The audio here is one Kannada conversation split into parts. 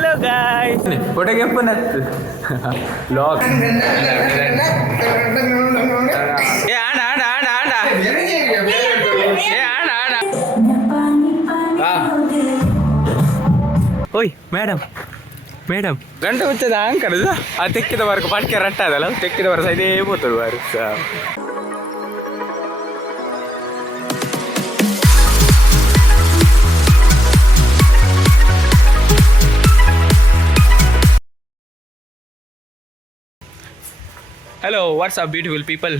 Hello guys. Foto apa nak? Vlog. Ada. Oi, madam. ಗಂಟೆ ಮುಚ್ಚದ ಅಂಕಡದು ಆ ತೆಕ್ಕಿದ ವರ್ಗ ಪಟ್ಕೆ ರಟ್ಟ ಅದಲ್ಲ ತೆಕ್ಕಿದ ವರ್ಷ ಇದೇ ಹೋತರು ವರ್ಷ. ಹಲೋ ವಾಟ್ಸಪ್ ಬ್ಯೂಟಿಫುಲ್ ಪೀಪಲ್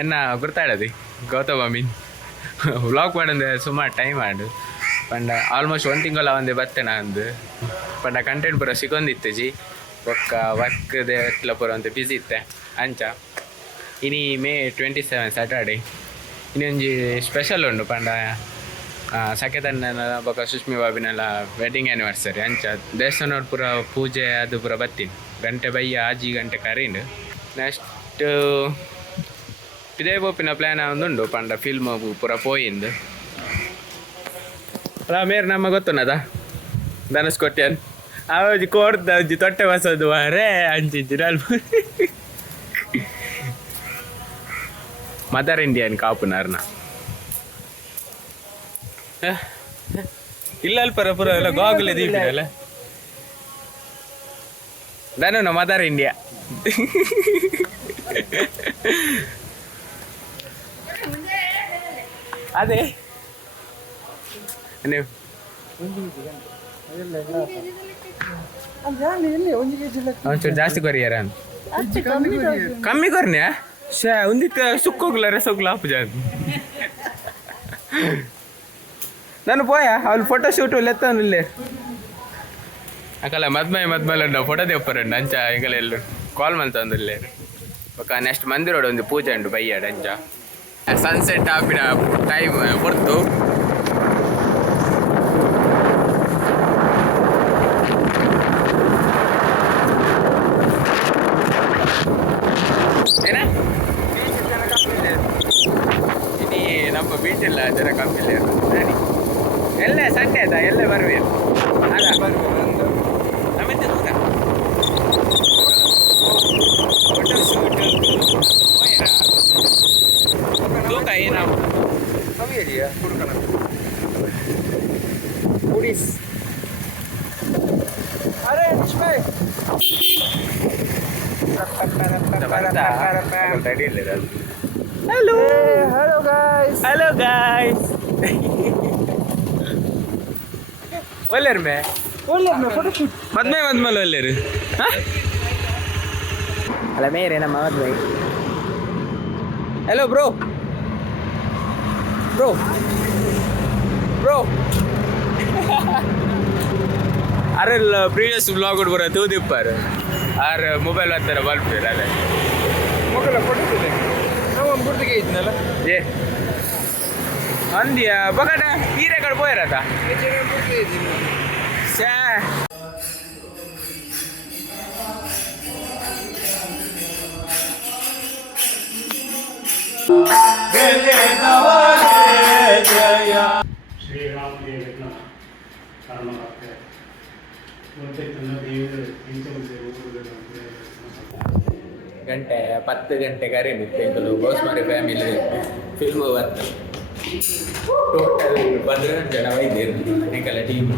ಎನ್ನ ಗುರ್ತಾಡದಿ ಗೌತಮ್ ಅಮೀನ್ ವ್ಲಾಗ್ ಮಾಡಂದೆ ಸುಮಾರು ಟೈಮ್ ಆಡು ಪಂಡ ಆಲ್ಮೋಸ್ಟ್ 1 ತಿಂಗಳ ಒಂದೇ ಬರ್ತೇನೆ ಅಂದು ಪಂಡ ಕಂಟೆಂಟ್ ಪೂರ ಸಿಗೊಂದಿತ್ತೆ ಜಿ ಒಕ್ಕ ವರ್ಕ್ದೆ ಎಟ್ಲ ಪೂರ ಅಂತ ಬಿಸಿ ಇತ್ತೆ ಅಂಚ ಇನಿ May 27 ಸ್ಯಾಟರ್ಡೆ ಇನ್ನೊಂಜಿ ಸ್ಪೆಷಲ್ ಉಂಡು ಪಂಡ ಸಖೇತನ್ನ ಬೊಕ್ಕ ಸುಷ್ಮಿ ಬಾಬಿನೆಲ್ಲ ವೆಡ್ಡಿಂಗ್ ಆ್ಯನಿವರ್ಸರಿ ಅಂಚ ದೇವಸ್ಥಾನವ್ರು ಪೂರ ಪೂಜೆ ಅದು ಪೂರ ಬತ್ತೀನಿ ಗಂಟೆ ಬಯ್ಯ ಆಜಿ ಗಂಟೆ ಕರೀಂಡು ನೆಕ್ಸ್ಟ್ ಇದೇ ಬೋಪಿನ ಪ್ಲ್ಯಾನ್ ಒಂದುಂಡು ಪಂಡ ಫಿಲ್ಮ್ ಪೂರ ಪೋಯಿಂದು ಮೇರ್ ನಮ್ಮ ಗೊತ್ತುನದ ಧನುಷ್ಕೋಟ್ಯನ್ ಅವಜಿ ಕೋರ್ದ ಅಜ್ಜಿ ತೊಟ್ಟೆ ಬಸೋದು ಅರೇ ಅಂಚಿಜ್ಜಿ ಮದರ್ ಇಂಡಿಯನ್ ಕಾಪುನಾರ್ನ ಇಲ್ಲ ಪರ ಪುರ ಎಲ್ಲ ಗಾಗುಲೆ ದೀಪಿನಲ್ಲ ಧನು ಮದರ್ ಇಂಡಿಯಾ ಅದೇ ನೀವು ಒಂಚೂರು ಜಾಸ್ತಿ ಕೊರಿಯಾರ ಕಮ್ಮಿ ಕೊರ್ನ್ಯಾ ಶೇ ಒಂದಿತ್ತ ಸುಕ್ಕೋಗ್ಲ ರಸೋಗ್ಲ ಆಪು ಜಾಸ್ತಿ ನಾನು ಪೋಯಾ ಅವ್ಳು ಫೋಟೋ ಶೂಟು ಲೆತ್ತವನಿಲ್ಲೇ ಅಕಲ್ಲ ಮದ್ಮೇಲೆ ನಾವು ಫೋಟೋ ದೇವಪ್ಪರಂಡು ಅಂಚ ಹಿಂಗಲೆಲ್ಲ ಕಾಲ್ ಮಂತಂದಿಲ್ಲೇ ಒಕ್ಕ ನೆಕ್ಸ್ಟ್ ಮಂದಿರೋಡು ಒಂದು ಪೂಜೆ ಉಂಟು ಬಯ್ಯಾಡ ಅಂಚ ಸನ್ಸೆಟ್ ಆಪಿನ ಟೈಮ್ ಹೊರ್ತು ಏನ ಇನಿ ನಮ್ಮ ಬೀಚೆಲ್ಲ ಜರ ಕಮ್ಮಿ ಇಲ್ಲ ಎಲ್ಲೇ ಸಂಡೆ ಆಯ್ತಾ ಎಲ್ಲೇ ಬರ್ಬೇಕು ಅಲ್ಲ ನಮ್ಮಿಂದ ದೂರ ಫೋಟೋ ಶೂಟ್ ತೂಕ ಏನೋ ಕಮ್ಮಿ ಇದೆಯಾ ಹುಡುಕಣ ಪುರೀಸ್ ಅರೆ ನಿಶ್ಮಯ್ ಹಲೋ ಗಾಯ್ಸ್ ಒಳ್ಳೆರು ಮೇ ಫೋಟೋ ಶೂಟ್ ಮದ್ಮೇಲೆ ಒಳ್ಳೆರು ಅಲ್ಲ ಮೇರೆ ನಮ್ಮ ಮದ್ವೆ ಹಲೋ ಬ್ರೋ ಅರೆಲ್ಲ ಪ್ರೀವಿಯಸ್ ಬ್ಲಾಗ್ ಬರೋ ತೂದಿಪ್ಪಾರು ಆರ್ ಮೊಬೈಲ್ ಹತ್ತಾರ ಬಲ್ಪೇರ ಅದೇ ಮೊಬೈಲ್ ಫೋಟೋ ನಾವು ಗುರ್ತಿಗೆ ಇದ್ನಲ್ಲ ಏ ಅಂದಿಯಾ ಬಗಟ ಹೀರೆ ಕಡೆ ಪೋಯಿರತ್ತ ಶ್ಯಾ ಗಂಟೆ 10 ಗಂಟೆ ಕರೀನಿತ್ತು ಗೋಸ್ಮಾರಿ ಫ್ಯಾಮಿಲಿ ಫಿಲ್ಮ್ ಬರ್ತಾರೆ ಟೋಟಲ್ 15 ಜನ ವೈದ್ಯರು ನೆಕಲ ಟೀಮ್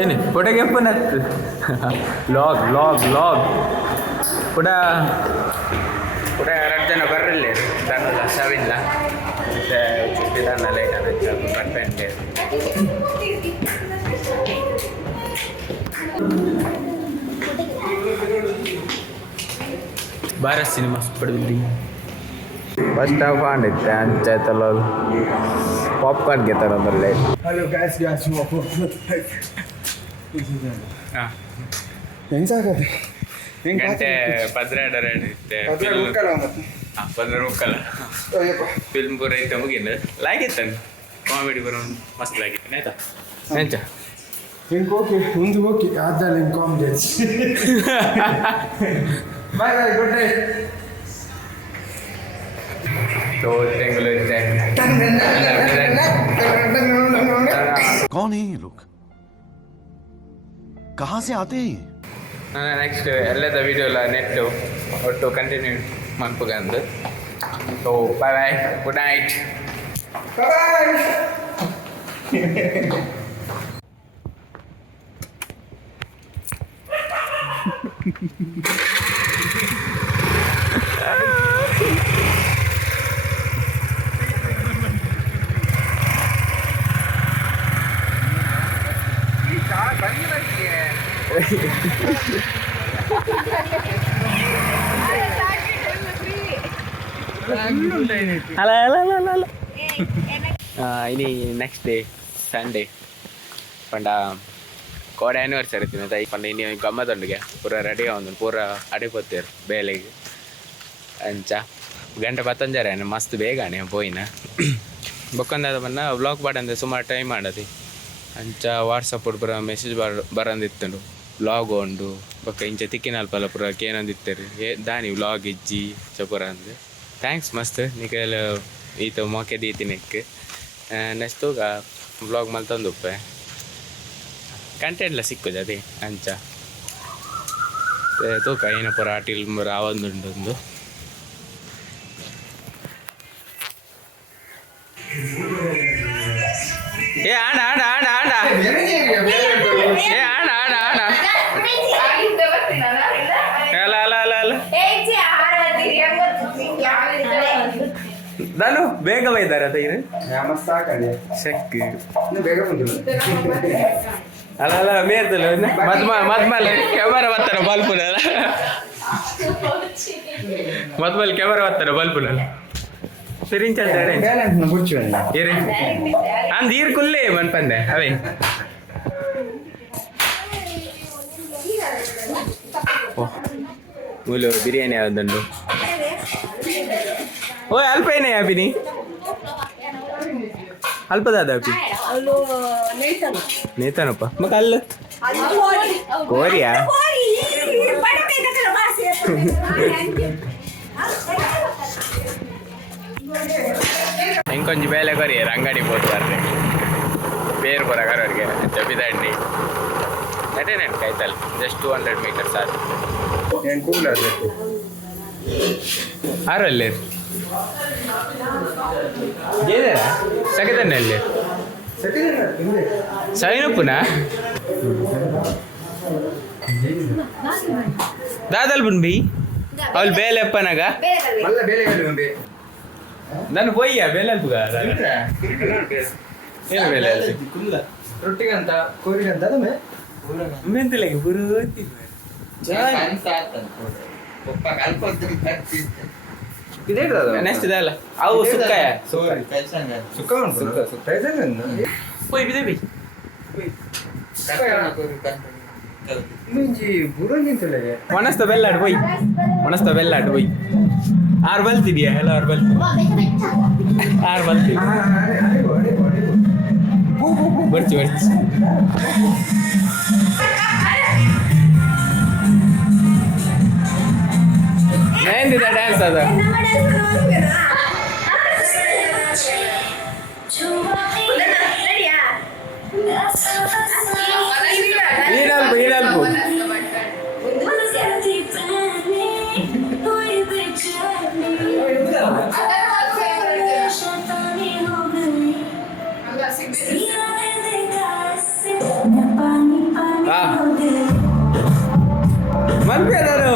ಏನು ಫೋಟೋಗೆ ಎಪ್ಪನತ್ತು ವ್ಲಾಗ್ ಕೂಡ 2 ಜನ ಬರ್ರಿಲ್ಲ ದನ್ನಲ್ಲ ಸಾವಿಲ್ಲ ಮತ್ತೆ ಚುಟ್ಟಿ ದನ್ನಲ್ಲ ಕಟ್ಪೆಂಟೆ ಭಾರತ್ ಸಿನಿಮಾ ಪಡೆದಿದ್ರಿ ಫಸ್ಟ್ ಹಾಫ್ ಆಂಡಿತ್ತೆ ಅಂಚಾಯ್ತಲ್ಲ ಪಾಪ್ಕಾರ್ನ್ ಗೆತ್ತಾರ ಬರಲೇ ಹಲೋ ಗ್ಯಾಸ್ ಹೆಂಗೆ ಸಾಕತ್ತೆ ಗಂಟೆ 12 ಇತ್ತೆ ಫಿಲ್ಮ್ ಪೂರ ಐತೆ ಮುಗಿನ ಲಾಗಿತ್ತನ್ ಕಾಮಿಡಿ ಪೂರ ಮಸ್ತ್ ಲಾಗಿತ್ತು ಆಯ್ತಾ ಎಂಚ ಹಿಂಗೆ ಓಕೆ ಒಂದು ಓಕೆ ಆದ್ಮೇಲೆ ಹಿಂಗೆ ಕಾಮಿಡಿ ಬಾಯ್ ಗುಡ್ ನೈಟ್ तो तेंगलो इतने कौन है ये लोग कहाँ से आते हैं ನೆಕ್ಸ್ಟ್ ಎಲ್ಲದ ವಿಡಿಯೋ ಎಲ್ಲ ನೆಟ್ಟು ಒಟ್ಟು ಕಂಟಿನ್ಯೂ ಮನ್ಪುಗಂದು so bye bye good night ini next day Sunday panda kode anniversary tinata panda ini Gammatth unduge pura ready ga undu pura adipotteru belege ancha ganta 15 ane mast begane poina bokkanda panna vlog padande sumar time adadi ancha WhatsApp pura message barandittundu vlog ondu bokka incha tikkinalpala pura kenanditteru dani vlog ijji chapurande thanks mast nikal ito moke ditinekke next ga vlog maltanduppe content ಎಲ್ಲ ಸಿಕ್ಕುದು ಅದೇ ಅಂಚ ತೂಕ ಏನ ಪುರ ಆಟಿಲ್ ರಾವೊಂದುಂಡು ಏ ಆಡ ಆಡ ಆಡ ಆಡ ಏ ಆಡ ಆಡ ಆಡ ಅಲ್ಲ ಅಲ್ಲ ಅಲ್ಲ ಅಲ್ಲ ನಾನು ಬೇಗ ಬೈದಾರ ಅದೀನಿ ಶಕ್ ಬೇಗ ಬಂದಿಲ್ಲ ಅಲ್ಲ ಅಲ್ಲ ಮೇರ್ತಲ್ಲ ಮದ್ಮಲ್ ಕ್ಯಾಮರಾ ಬರ್ತಾರ ಬಲ್ಪುನಲ್ಲ ಮದ್ಮಲ್ ಕ್ಯಾಮರಾ ಬರ್ತಾರ ಬಲ್ಪುನಲ್ಲ ಸರಿಂಚಂದ ಏರಿ ಅಂದ್ ಈರ್ ಕುಲ್ಲೇ ಮನ್ಪಂದೆ ಅವೇ ಮೂಲು ಬಿರಿಯಾನಿ ಯಾವುದಂಡು ಓ ಅಲ್ಪ ಏನೇ ಅಪಿನಿ ಅಲ್ಪದಾದ ಅಪಿ ನೇತಾನಪ್ಪ ಮಗ ಅಲ್ಲ ಕೋರಿಯಾ ఇంకొంచెం ಬೇಲೆ ಕೊರಿಯರ್ ಅಂಗಡಿ పోతారు పేరు కూడా కరవరికి చెప్పిదండి అంటే నేను కైతల్ జస్ట్ 200 మీటర్స్ సార్ నేను కూలర్ ಆರಲ್ಲೇ ಜೇದೇರಾ ಸಗದನ್ನಲ್ಲೇ ಸೈನಪ್ಪುನಾ ದಾದಲ್ ಬುನ್ಬಿ ಅವಳು ಬೇಲೆಪ್ಪನಾಗ ನಾನು పోయ్యా ಬೇಲಲ್ಪುಗ ಏನು ಬೇಲೆ ರೊಟ್ಟಿಗಂತ ಕೋರಿಗಂತ ಮೆಂತಲೆಗೆ ಬುರು ನೆಕ್ಸ್ಟ್ ಇದಲ್ಲ ಅವು ಸುಕ್ಕಾಯ పోయి ಬಿದೆ ಬಿ ಮನಸ್ತ ಬೆಲ್ಲಾಡ್ ಹೋಯ್ ಮನಸ್ತ ಬೆಲ್ಲಾಡ್ ಹೋಯ್ ಆರು ಬಲ್ತಿದ್ಯಾ ಎಲ್ಲ ಆರು ಬಲ್ತಿ ಆರು ಬಲ್ತಿ ಬರ್ಚಿ ಬರ್ಚಿ ಏನಿದೆ ಡ್ಯಾನ್ಸ್ ಅದ ಈಡಲ್ಪು ಈಡಲ್ಪು ಮಲ್ಪೇದಾರು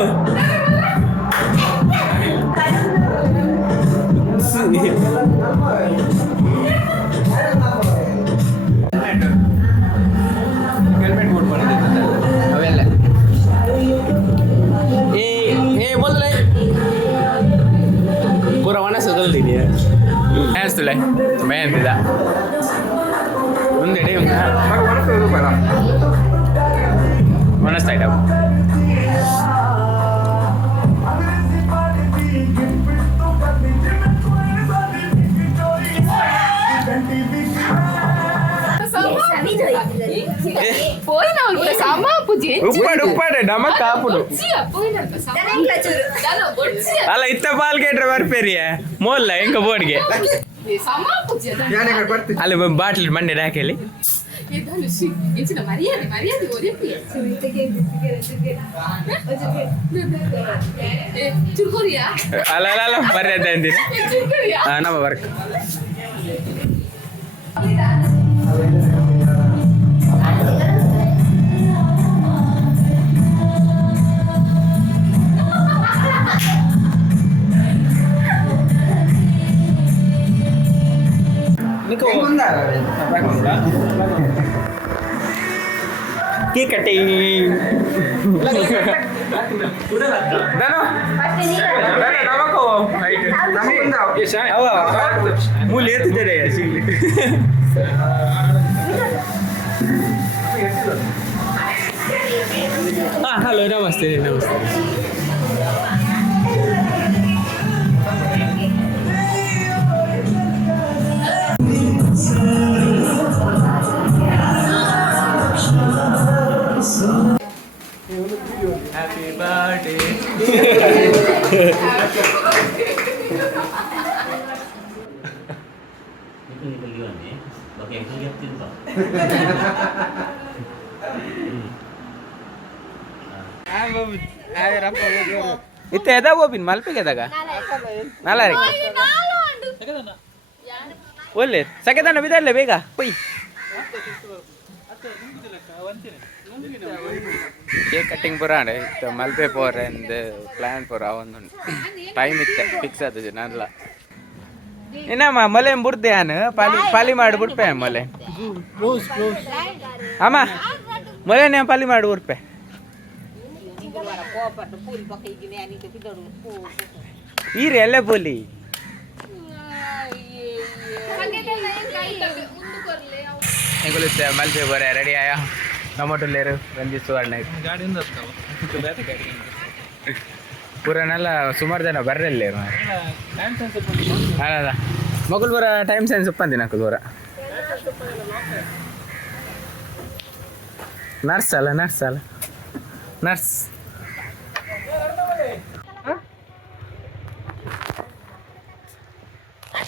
ಹೆಲ್ಮೆಟ್ ಬೋಟ್ ಮಾಡಿದ್ದೆ ಅವೆಲ್ಲ बोलले पूरा वाना सदल दिया है सुले मैं दिला ಮುಂದೆ ಡೇ ಮನಸ್ತಾ ಇದ್ದಾವ ಉಪ್ಪಾಡು ನಮಕ್ ಕಾಪುಡು ಅಲ್ಲ ಇತ್ತ ಪಾಲ್ ಕೇಟ್ರೆ ಬರ್ಪೇರಿಯ ಮೋಲ್ಲ ಹೆಂಗ ಬೋರ್ಡ್ಗೆ ಅಲ್ಲಿ ಬಾಟ್ಲಿ ಮಂಡೆ ಹಾಕಲಿ ಅಲ್ಲ ಅಲ್ಲ ಅಲ್ಲ ಮರ್ಯಾದೆ ಅಂದಿನ ನಮ್ಮ work Cake cutting. Dano. Dano nama ko. Nama benda. Awa. Muli itu jadi ya sih. Ah, halo, namaste, namaste. Happy birthday. Itu ada bobin malpe kataga. Nala rek. Boleh. Sakit anda bidal lebih kah? Pui. Cake cutting ಪುರಾಣ ಇತ್ತು ಮಲ್ಪೆ ಪೋರ ಎಂದು ಪ್ಲಾನ್ ಪೋರ ಒಂದು ಟೈಮ್ ಇತ್ತು ಫಿಕ್ಸ್ ಆದದ್ದು ನಲ್ಲ ಇನ್ನಮ್ಮ ಮಲೆ ಬಿಡ್ದೆ ನಾನು ಪಾಲಿ ಮಾಡಿ ಬಿಡ್ಪೆ ಮಲೆ ಅಮ್ಮ ಮಲೆ ನೀವು ಪಾಲಿ ಮಾಡಿ ಬಿಡ್ಪೆ ಈರಿ ಎಲ್ಲೇ ಪೋಲಿ ಮಲ್ಪೆ ಪೋರ ರೆಡಿ ಆಯ ಟೊಮೊಟೊ ಲೇರು ರಂಜಿತ್ ಸುವರ್ಣ ಪೂರನೆಲ್ಲ ಸುಮಾರು ಜನ ಬರ್ರಲ್ಲೇ ಅಲ್ಲ ಮಗುಲ್ ಬರ ಟೈಮ್ ಸೈನ್ಸ್ ಉಪ್ಪಂದಿ ನಕಲ್ ಬರ ನರ್ಸ್ ಅಲ್ಲ ನರ್ಸ್ ಅಲ್ಲ ನರ್ಸ್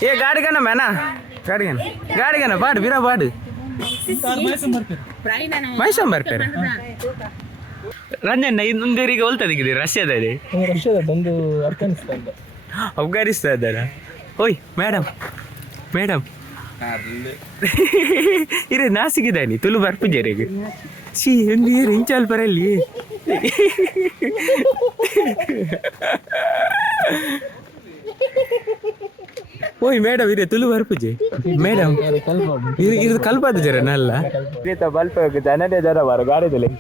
ಏ ಗಾಡಿಗನ ಮೇನ ಗಾಡಿಗನ ಬಾಡು ಬಿರ ಬಾಡು ಮೈಸೂರು ಬರ್ತಾರೆ ರಂಜಣ್ಣ ಇನ್ನೊಂದರಿಗೆ ಹೋಲ್ತದಿಗಿದೆ ರಷ್ಯಾದಲ್ಲಿ ಒಂದು ಅಫ್ಘಾನಿಸ್ತಾನ ಅಫ್ಘಾನಿಸ್ತಾನ ಓಯ್ ಮೇಡಮ್ ಮೇಡಮ್ ಇರೇ ನಾಸಿಗಿದ್ದಾನೆ ತುಳು ಬರ್ಪುಜರಿಗೆ ಸಿ ಒಂದು ಇಂಚಾಲ್ ಬರಲಿ ಓಯ್ ಮೇಡಮ್ ಇದೆ ತುಳು ಬರ್ಪುಜೆ ಮೇಡಮ್ ಇದು ಕಲ್ಪದ ಜರ ನಲ್ಲ ಬಲ್ಪ ಜನನೇ ಜನ ಬಾರ ಗಾಡಿದಲ್ಲಿ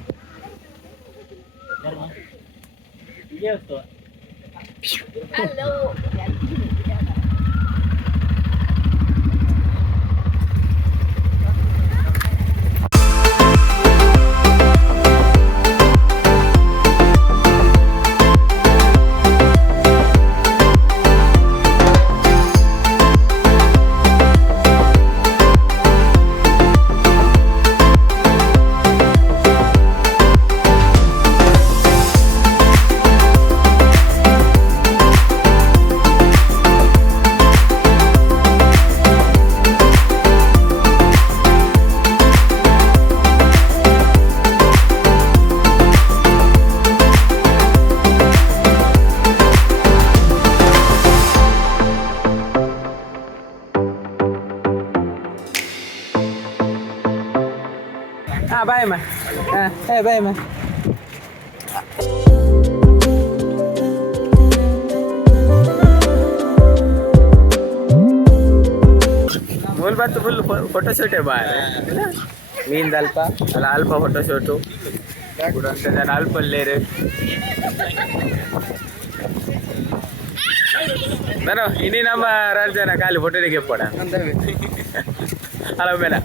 bye mà hey bye mà ಮೂಲ ಬಾತು ಫುಲ್ ಫೋಟೋ ಶೂಟೇ ಬಾರೆ ಮೀನ್ ಅಲ್ಪ ಅಲ್ಲ ಅಲ್ಪ ಫೋಟೋ ಶೂಟು ಅಂತ ಜನ ಅಲ್ಪಲ್ಲೇರು ನಾನು ಇನ್ನಿ ನಮ್ಮ ರಾಜ್ಯನ ಖಾಲಿ ಫೋಟೋಗೆ ಪೋಡ ಅಲ್ಲ ಮೇಲೆ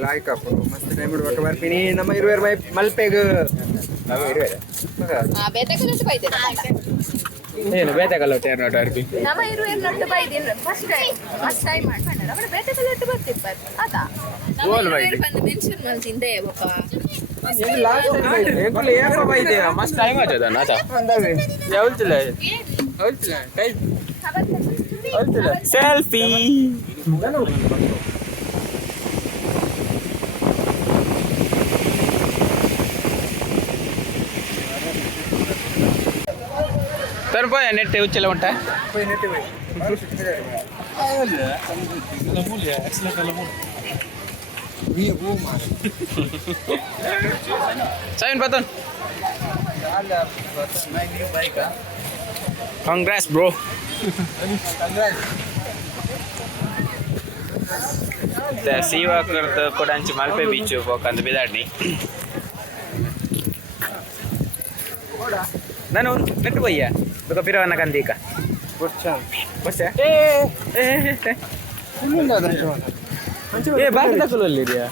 लायक आपण मस्त टाइम बघा बारपिणी ನಮ್ಮ ಇರುವೇರ್ ಮಲ್ಪೆಗ ನಾವು ಇರುವೇರ ಬೇಟೆಕಲ್ಲಟ್ಟು ಬೈದೆ ಏನು ಬೇಟೆಕಲ್ಲಟ್ಟು ಏನು ನೋಟ ಅರ್ಪಿ ನಮ್ಮ ಇರುವೇರ್ ನಟ್ಟು ಬೈದಿನ ಫಸ್ಟ್ ಟೈಮ್ ಮಾಡ್ಕೊಂಡ ಅವರ ಬೇಟೆಕಲ್ಲಟ್ಟು ಬರ್ತಿಪ್ಪ ಆತಾ ಓಲ್ ಬೈದೆ ಬಂದು ಮೆನ್ಷನ್ ಮಾಡ್ತಿಂದೆ ಬಪ್ಪ ಏನು ಲಾಸ್ಟ್ ಏಕುಲೆ ಏಕ ಬೈದೆ ಮಸ್ತ್ ಟೈಮ್ ಆಚದ ನಾತ ಅಂದವೆ ಯಾವಲ್ತಿಲ್ಲ ಟೈಮ್ ಸೆಲ್ಫಿ तर पण नेट उचल म्हणता साइन बटन कांग्रेस ब्रो त्या सेवा करत कोडांची मालपे बीच ಹೋಗಂತ ಬಿದಾಡ್ನಿ ನಾನು ನೆಟ್ಟು ಬಯ್ಯ ಬಕ ಪಿರವನ್ನ ಕಂದೀಕ ಬಸ್ಸ ಏ ಬಾಕಿ ತಕೊಳ್ಳಲ್ಲಿ ಇದೆಯಾ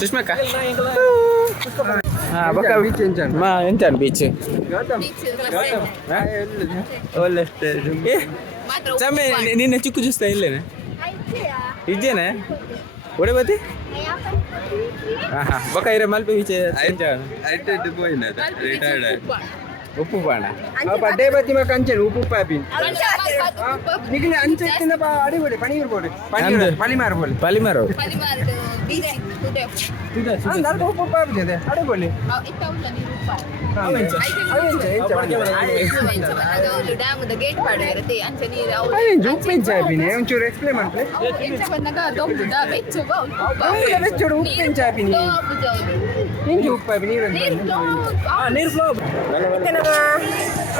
ಸುಷ್ಮಕ್ಕ ಹಾ ಬಕ ಬೀಚ್ ಎಂಚಾನ್ ಮಾ ಎಂಚಾನ್ ಬೀಚ್ ಒಳ್ಳೆ ಚಮ್ಮೆ ನಿನ್ನ ಚಿಕ್ಕು ಜೂಸ್ತಾ ಇಲ್ಲೇನೆ ಇದ್ದೇನೆ ಒಡೆ ಬತ್ತಿ ಹಾಂ ಹಾಂ ಬಕ ಇರ ಮಲ್ಪೆ ಬೀಚ್ ಎಂಚಾನ್ పోయినా రిటైర్డ్ ಉಪ್ಪು ಬಾಣ ಬಡ್ಡೆ ಬತ್ತಿ ಮಕ್ಕ ಅಂಚೆನು ಉಪ್ಪು ಪಾಪಿನ್ ನಿಗಲಿ ಅಂಚೆ ತಿಂದ ಅಡಿಬೋಡಿ ಪನೀರ್ ಬೋಡಿ ಪನೀರ್ ಪಲಿಮಾರ್ ಬೋಲಿ ಪಲಿಮರು ಪಲಿಮಾರ್ಡು ಬೀಚ್ ಕುಡೆ ಅಂದರ ಉಪ್ಪು ಪಾಪಿದೆ ಅಡಿಬೋಲಿ ಇತ್ತೌಲ್ಲ ನೀರು ಉಪ್ಪ ಡ್ಯಾಮ್ ಗೇಟ್ ಪಾಡು ಇರುತ್ತೆ ಅಂಚೆ ನೀರು ಉಪ್ಪಿನ ಚಾಪಿನಿ ಒಂಚೂರು ಎಕ್ಸ್ಪ್ಲೇನ್ ಮಾಡ್ತೆ ಎಂಚ ಬಂದಾಗ ದೊಡ್ಡ ಬೆಚ್ಚಗ ಬೆಚ್ಚಡು ಉಪ್ಪಿನ ಚಾಪಿನಿ ಇಂಚು ಉಪ್ಪು ಪಾಪಿ ನೀರು ನೀರು ಫ್ಲೋ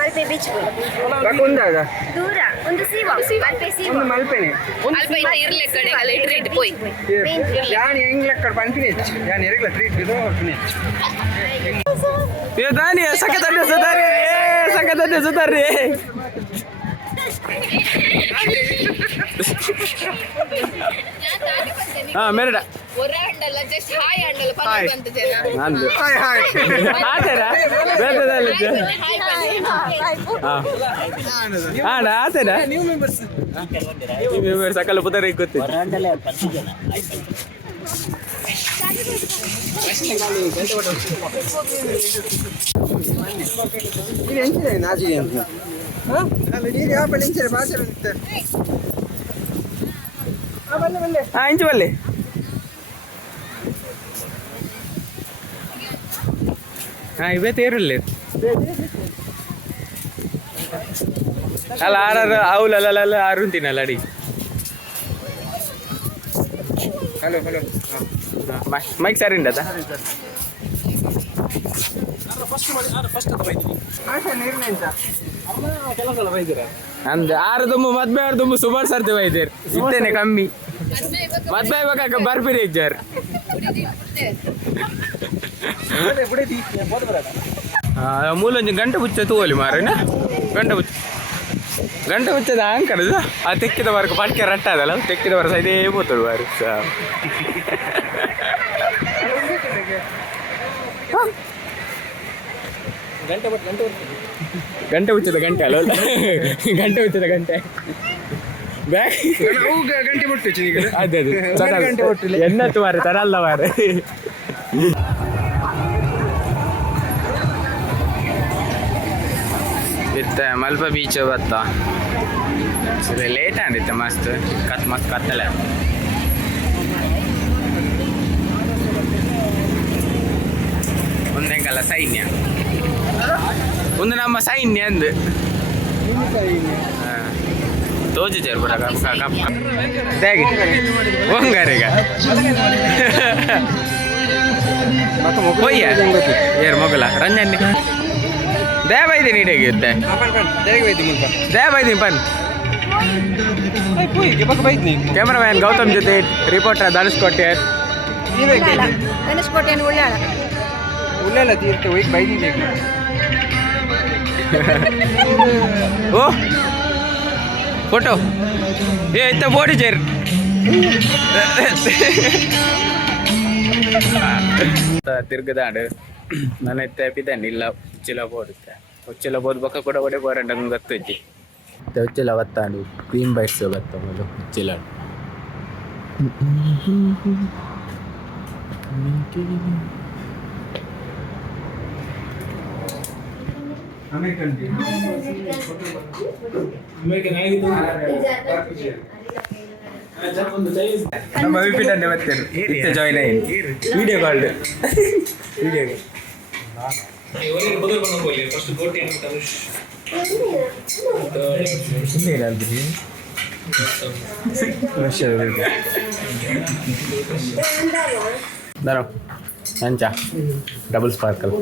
ಮಲ್ಪೆ ಬೀಚ್ ಒಂದಾಗ ದೂರ ಒಂದು seawalk ಮಲ್ಪೆ ಒಂದು seawalk ಮಲ್ಪೆನೆ ಅಲ್ಪ ಇರ್ಲೆ ಕಡೆ ಅಲ್ಲ ಟ್ರೀಟ್ ಪೋಯ್ ಯಾನ್ ಎಂಗ್ಲೆಕ್ಕ ಪನ್ಪಿನೆಚ್ ಯಾನ್ ಎರಗ್ಲ ಟ್ರೀಟ್ ಇದು ಪನ್ಪಿನೆಚ್ ये दानी सकतने सुधारे सकतने सुधारे हां मेरेडा ಒರ ಹಂಡಲ್ಲ ಜಸ್ಟ್ ಹಾಯ್ ಹಂಡಲ್ಲ ಪನ್ನ ಬಂತ ಜನ ನಂದು ಹಾಯ್ ಹಾಯ್ ಆತೇರಾ ಬೇತದಲ್ಲ ಹಾಯ್ ಬನ್ನಿ ಹಾಂ ಆತೇರಾ ನೀವು ಮೆಂಬರ್ಸ್ ಸಕಲ ಪುದರಿಗೆ ಗೊತ್ತಿದೆ ಇದು ಎಂಚಿದೆ ನಾಜಿಗೆ ಅಂತ ನೀರು ಯಾವ ಬಲ್ಲಿ ಎಂಚಿದೆ ಬಾಚರು ನಿಂತೆ ಬಲ್ಲೆ ಹಾಂ ಇಂಚು ಬಲ್ಲೆ ಹಾಂ ಇವೇ ತೇರಲ್ಲಿ ಅಲ್ಲ ಆರು ಅವಲಲ್ಲ ಆರು ತಿನ್ನಲ್ಲ ಅಡಿ ಹಲೋ ಹಲೋ ಮೈಕ್ ಸರಿ ಉಂಟದ ಅಂದ ಆರು ತುಂಬ ಮದ್ವೆ ಆರು ತುಂಬ ಸುಮಾರು ಸರ್ತಿ ಬೈದೇರು ಇತ್ತೇನೆ ಕಮ್ಮಿ ಮದ್ವೆ ಇವಾಗ ಬರ್ಬಿರಿ ಇಜ್ಜಾರ್ ಮೂಲೊಂದು ಗಂಟೆ ಮುಚ್ಚ ತಗೋಲಿ ಮಾರೇನ ಗಂಟೆ ಮುಚ್ಚದ ಅಂಕಡದು ಆ ತೆಕ್ಕಿದ ವರ್ಗ ಪಟ್ಕೆ ರಟ್ಟ ಅದಲ್ಲ ತೆಕ್ಕಿದ ವರ್ಷ ಇದೇ ಹೋತಳು ವಾರು ಗಂಟೆ ಮುಚ್ಚದ ಗಂಟೆ ಅಲ್ಲ ಗಂಟೆ ಮುಚ್ಚದ ಗಂಟೆ ಗಂಟೆ ಬಿಟ್ಟು ಅದೇ ಗಂಟೆ ಬಿಟ್ಟಿಲ್ಲ ಎನ್ನತ್ತು ಮಾರ ತರಲ್ಲ ಮಾರ ಇತ್ತ ಮಲ್ಪ ಬೀಚ್ ಬತ್ತ ಲೇಟ್ ಆಗಿತ್ತು ಮಸ್ತ್ ಮಸ್ತ್ ಕತ್ತಲೆ ಒಂದೆಂಗಲ್ಲ ಸೈನ್ಯ ಒಂದು ನಮ್ಮ ಸೈನ್ಯ ಅಂದು ತೋಜು ಚೇರ್ಬಿಡ ಹೇಗೆ ಹೋಗಾರೀಗ ಹೋಯ್ಯ ಏರ್ ಮೊಗಲ ರಂಜನ್ ದೇವೈದಿ ನೀಡೇಗಿರುತ್ತೆ ದೇವೈದಿ ಬನ್ ಕ್ಯಾಮರಾಮ್ಯಾನ್ ಗೌತಮ್ ಜೊತೆ ರಿಪೋರ್ಟರ್ ಧನುಷ್ಕೋಟೆ ಧನುಷ್ಕೋಟೆ ಉಳ್ಳಾಳ ಉಳ್ಳೆಲ್ಲ ತೀರ್ಥ ಹೋಗಿ ಬೈದಿದ್ದೆ ಓ ಫೋಟೋ ಏ ಇತ್ತ ಬೋಡಿ ಚೇರ್ ತಿರ್ಗದಾಡು ನಾನು ಎತ್ತಿದ್ದಾನೆ ಇಲ್ಲ ಉಚ್ಚಿಲ ಬೋಡುತ್ತೆ ಉಚ್ಚಿಲ ಬೋದ್ ಬಕ್ಕ ಕೂಡ ಒಡೆ ಬೋರಂಡ ಗೊತ್ತೈತಿ ಉಚ್ಚಿಲ ಬತ್ತಾಂಡು ಕ್ರೀಮ್ ಬೈಟ್ಸ್ ಬತ್ತ ಮೊದಲು ಉಚ್ಚಿಲ ನಮ್ಮ ವಿಪಿಟನ್ನೇ ಬರ್ತೇನೆ ಜಾಯ್ನ್ ಆಗಿ ವಿಡಿಯೋ ಕಾಲ್ಡ್ ವಿಡಿಯೋ ಬರೋ ಅಂಚ ಡಬಲ್ ಸ್ಪಾರ್ಕಲ್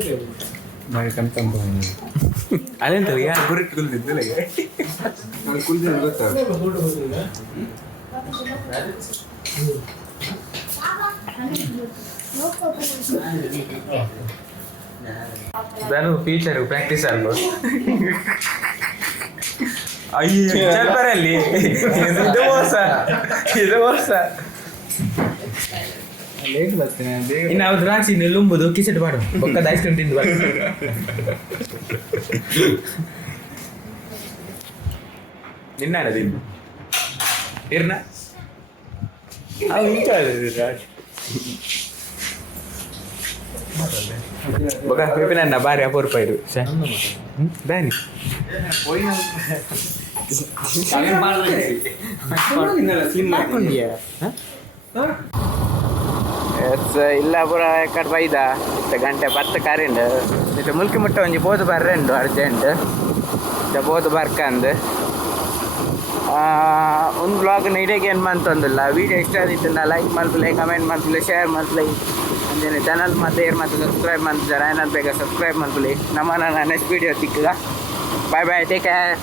ಅದೇಂತ ಯಾರು ಗುರುಟ್ಟು ಕುಲ್ದಿದ್ದಿಲ್ಲ ನಾನು ಕುಲ್ದಿದ್ದು ಗೊತ್ತಾಗ ಧನು ಫೀಚರ್ ಪ್ರಾಕ್ಟೀಸ್ ಆಗ್ಬೋದು ಅಯ್ಯೋ ಬರಲ್ಲಿ ಇದು ಮೋಸ ಲೇಟ್ ಬರ್ತೇನೆ ಇನ್ನು ಅವ್ರು ದ್ರಾಕ್ಷಿ ಲುಂಬುದು ಕಿಸೆಟ್ ಮಾಡು ಬೊಕ್ಕದ ಐಸ್ ಕ್ರೀಮ್ ತಿಂದು ಬರ್ ನಿನ್ನಾಡದು ಇನ್ನು ಇರ್ನ ಬೊಕ್ಕ ವಿಪಿನಣ್ಣ ಬಾರಿ ಅಪೂರ್ವ ಇರು ದಾನಿ ಇಲ್ಲ ಪೂರ ಎಕ್ಕಡೆ ಬೈದ ಇತ್ತ ಗಂಟೆ 10 ಕಾರಿಂಡು ಇತ್ತ ಮುಲ್ಕಿ ಮುಟ್ಟ ಒಂಜಿ ಬೋದು ಬರ್ರೆಂಡು ಅರ್ಜೆಂಟ್ ಇತ್ತ ಬೋದು ಬರ್ಕಂದು ಒಂದು ಬ್ಲಾಗ್ನ ಇಡೀಗೆ ಏನು ಮಂತೊಂದಿಲ್ಲ ವೀಡಿಯೋ ಇಷ್ಟ ಆದಿತ್ತು ಲೈಕ್ ಮಲ್ಪಲೆ ಕಮೆಂಟ್ ಮಲ್ಪಲೆ ಶೇರ್ ಮಲ್ಪಲೆ ಅಂದೇನೆ ಚಾನಲ್ ಮತ್ತೆ ಏರ್ ಮತ್ತೆ ಸಬ್ಸ್ಕ್ರೈಬ್ ಮಾಡ್ತಿದ್ದಾರೆ ಏನಾದ್ರು ಬೇಗ ಸಬ್ಸ್ಕ್ರೈಬ್ ಮಲ್ಪಲೆ ನಮ್ಮ ನೆಕ್ಸ್ಟ್ ವೀಡಿಯೋ ಸಿಕ್ಕದ ಬಾಯ್ ಬಾಯ್ ಟೇಕ್ ಕೇರ್